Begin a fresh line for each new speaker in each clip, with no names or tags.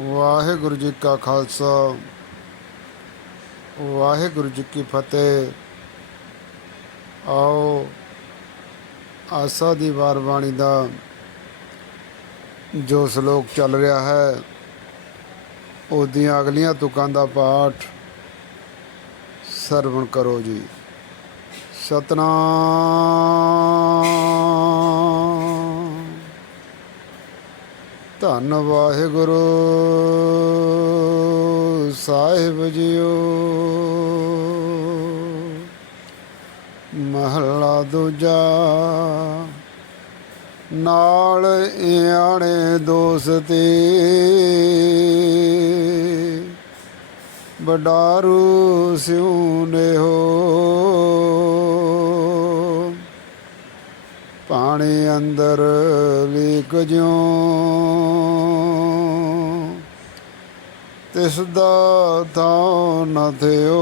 ਵਾਹਿਗੁਰੂ ਜੀ ਕਾ ਖਾਲਸਾ, ਵਾਹਿਗੁਰੂ ਜੀ ਕੀ ਫਤਿਹ। ਆਓ, ਆਸਾ ਦੀ ਵਾਰ ਬਾਣੀ ਦਾ ਜੋ ਸ਼ਲੋਕ ਚੱਲ ਰਿਹਾ ਹੈ, ਉਹਦੀਆਂ ਅਗਲੀਆਂ ਤੁਕਾਂ ਦਾ ਪਾਠ ਸਰਵਣ ਕਰੋ ਜੀ। ਸਤਨਾਮ। ਧੰਨ ਵਾਹਿਗੁਰੂ ਸਾਹਿਬ ਜੀਓ। ਮਹਲਾ ਦੂਜਾ ਨਾਲ ਇਆਣੇ ਦੋਸਤੀ। ਬਡਾਰੂ ਸਿਉਨੇ ਹੋ। ਪਾਣੀ ਅੰਦਰ ਲੀਕ ਜਿਉ। ਤਿਸ ਦਾ ਥਾਂ ਨ ਥਿਓ।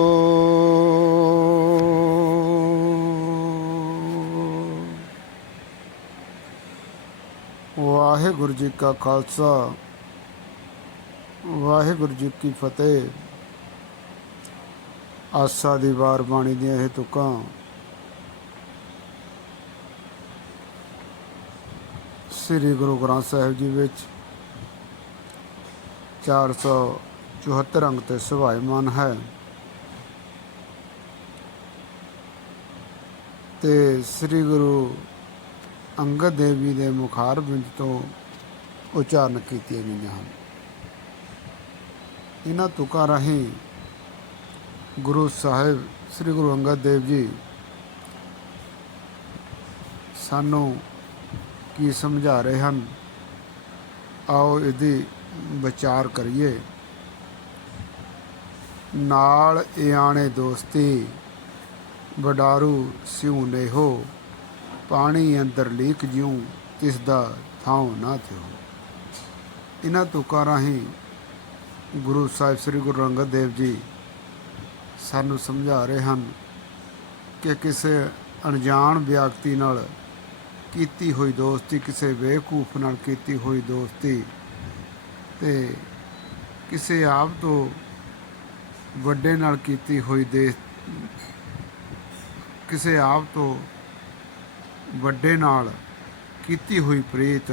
ਵਾਹਿਗੁਰੂ ਜੀ ਕਾ ਖਾਲਸਾ, ਵਾਹਿਗੁਰੂ ਜੀ ਕੀ ਫਤਿਹ। ਆਸਾ ਦੀ ਵਾਰ ਬਾਣੀ ਦੀਆਂ ਇਹ ਤੁਕਾਂ। ਸ੍ਰੀ ਗੁਰੂ ਗ੍ਰੰਥ ਸਾਹਿਬ ਜੀ ਵਿੱਚ 474 ਅੰਗ ਤੇ ਸੁਭਾਇਮਾਨ ਹੈ। ਤੇ ਸ੍ਰੀ ਗੁਰੂ ਅੰਗਦ ਦੇਵ ਜੀ ਦੇ ਮੁਖਾਰ ਬਿੰਦ ਤੋਂ ਉਚਾਰਨ ਕੀਤੀਆਂ ਗਈਆਂ ਹਨ। ਇਹਨਾਂ ਤੁਕਾਂ ਰਾਹੀਂ ਗੁਰੂ ਸਾਹਿਬ, ਸ੍ਰੀ ਗੁਰੂ ਅੰਗਦ ਦੇਵ ਜੀ ਸਾਨੂੰ ਕੀ ਸਮਝਾ ਰਹੇ ਹਨ? ਆਓ ਇਹਦੀ ਵਿਚਾਰ ਕਰੀਏ। ਨਾਲ ਇਆਣੇ ਦੋਸਤੀ, ਵਡਾਰੂ ਸਿਉ ਨੇਹੋ ਪਾਣੀ ਅੰਦਰ ਲੀਕ ਜਿਉ ਤਿਸ ਦਾ ਥਾਉ ਨਾ ਥਿਓ ਇਹਨਾਂ ਤੁਕਾਂ ਰਾਹੀਂ ਗੁਰੂ ਸਾਹਿਬ ਸ੍ਰੀ ਗੁਰੂ ਅੰਗਦ ਦੇਵ ਜੀ ਸਾਨੂੰ ਸਮਝਾ ਰਹੇ ਹਨ ਕਿ ਕਿਸੇ ਅਣਜਾਣ ਵਿਅਕਤੀ ਨਾਲ ਕੀਤੀ ਹੋਈ ਦੋਸਤੀ, ਕਿਸੇ ਬੇਵਕੂਫ ਨਾਲ ਕੀਤੀ ਹੋਈ ਦੋਸਤੀ ਤੇ ਕਿਸੇ ਆਪ ਤੋਂ ਵੱਡੇ ਨਾਲ ਕੀਤੀ ਹੋਈ ਦੇ, ਕਿਸੇ ਆਪ ਤੋਂ ਵੱਡੇ ਨਾਲ ਕੀਤੀ ਹੋਈ ਪ੍ਰੀਤ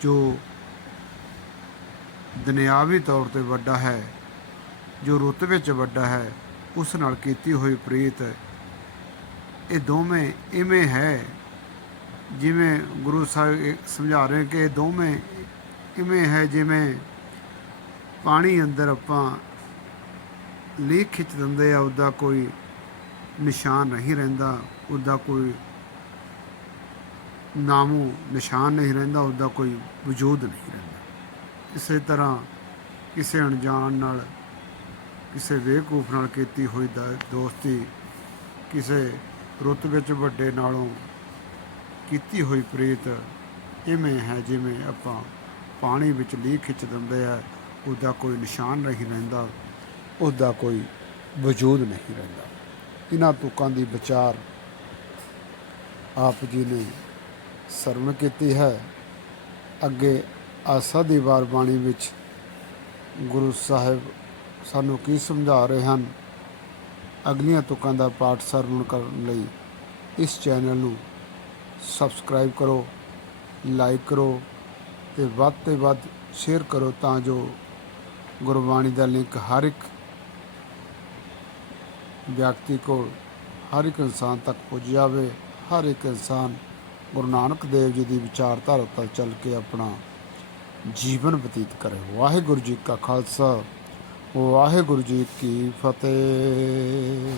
ਜੋ ਦੁਨਿਆਵੀ ਤੌਰ ਤੇ ਵੱਡਾ ਹੈ, ਜੋ ਰੁਤਬੇ 'ਚ ਵੱਡਾ ਹੈ, ਉਸ ਨਾਲ ਕੀਤੀ ਹੋਈ ਪ੍ਰੀਤ, ਇਹ ਦੋਵੇਂ ਇਵੇਂ ਹੈ। ਜਿਵੇਂ ਗੁਰੂ ਸਾਹਿਬ ਇਹ ਸਮਝਾ ਰਹੇ ਕਿ ਦੋਵੇਂ ਇਵੇਂ ਹੈ? ਜਿਵੇਂ ਪਾਣੀ ਅੰਦਰ ਆਪਾਂ ਲੀਕ ਖਿੱਚ ਦਿੰਦੇ ਆ, ਉਹਦਾ ਕੋਈ ਨਿਸ਼ਾਨ ਨਹੀਂ ਰਹਿੰਦਾ, ਉਹਦਾ ਕੋਈ ਨਾਮੋ ਨਿਸ਼ਾਨ ਨਹੀਂ ਰਹਿੰਦਾ, ਉਹਦਾ ਕੋਈ ਵਜੂਦ ਨਹੀਂ ਰਹਿੰਦਾ। ਇਸੇ ਤਰ੍ਹਾਂ ਕਿਸੇ ਅਣਜਾਣ ਨਾਲ, ਕਿਸੇ ਬੇਵਕੂਫ ਨਾਲ ਕੀਤੀ ਹੋਈ ਦਾ ਦੋਸਤੀ ਕਿਸੇ ਰੁੱਤ ਵਿੱਚ ਵੱਡੇ ਨਾਲੋਂ ਕੀਤੀ ਹੋਈ ਪ੍ਰੀਤ ਇਵੇਂ ਹੈ ਜਿਵੇਂ ਆਪਾਂ ਪਾਣੀ ਵਿੱਚ ਲੀਕ ਖਿੱਚ ਦਿੰਦੇ ਆ, ਉਹਦਾ ਕੋਈ ਨਿਸ਼ਾਨ ਨਹੀਂ ਰਹਿੰਦਾ, ਉਹਦਾ ਕੋਈ ਵਜੂਦ ਨਹੀਂ ਰਹਿੰਦਾ। ਇਹਨਾਂ ਤੁਕਾਂ ਦੀ ਵਿਚਾਰ ਆਪ ਜੀ ਨੇ ਸਰਵਣ ਕੀਤੀ ਹੈ। ਅੱਗੇ ਆਸਾ ਦੀ ਵਾਰ ਬਾਣੀ ਵਿੱਚ ਗੁਰੂ ਸਾਹਿਬ ਸਾਨੂੰ ਕੀ ਸਮਝਾ ਰਹੇ ਹਨ? ਅਗਲੀਆਂ ਤੁਕਾਂ ਦਾ ਪਾਠ ਸਰਵਣ ਕਰਨ ਲਈ ਇਸ ਚੈਨਲ ਨੂੰ ਸਬਸਕ੍ਰਾਈਬ ਕਰੋ ਲਾਈਕ ਕਰੋ ਤੇ ਵੱਧ ਤੇ ਵੱਧ ਸ਼ੇਅਰ ਕਰੋ ਤਾਂ ਜੋ ਗੁਰਬਾਣੀ ਦਾ ਲਿੰਕ ਹਰ ਇੱਕ ਵਿਅਕਤੀ ਕੋਲ, ਹਰ ਇੱਕ ਇਨਸਾਨ ਤੱਕ ਪੁੱਜ ਜਾਵੇ, ਹਰ ਇੱਕ ਇਨਸਾਨ ਗੁਰੂ ਨਾਨਕ ਦੇਵ ਜੀ ਦੀ ਵਿਚਾਰਧਾਰਾ ਤੱਕ ਚੱਲ ਕੇ ਆਪਣਾ ਜੀਵਨ ਬਤੀਤ ਕਰੇ। ਵਾਹਿਗੁਰੂ ਜੀ ਕਾ ਖਾਲਸਾ, ਵਾਹਿਗੁਰੂ ਜੀ ਕੀ ਫਤਿਹ।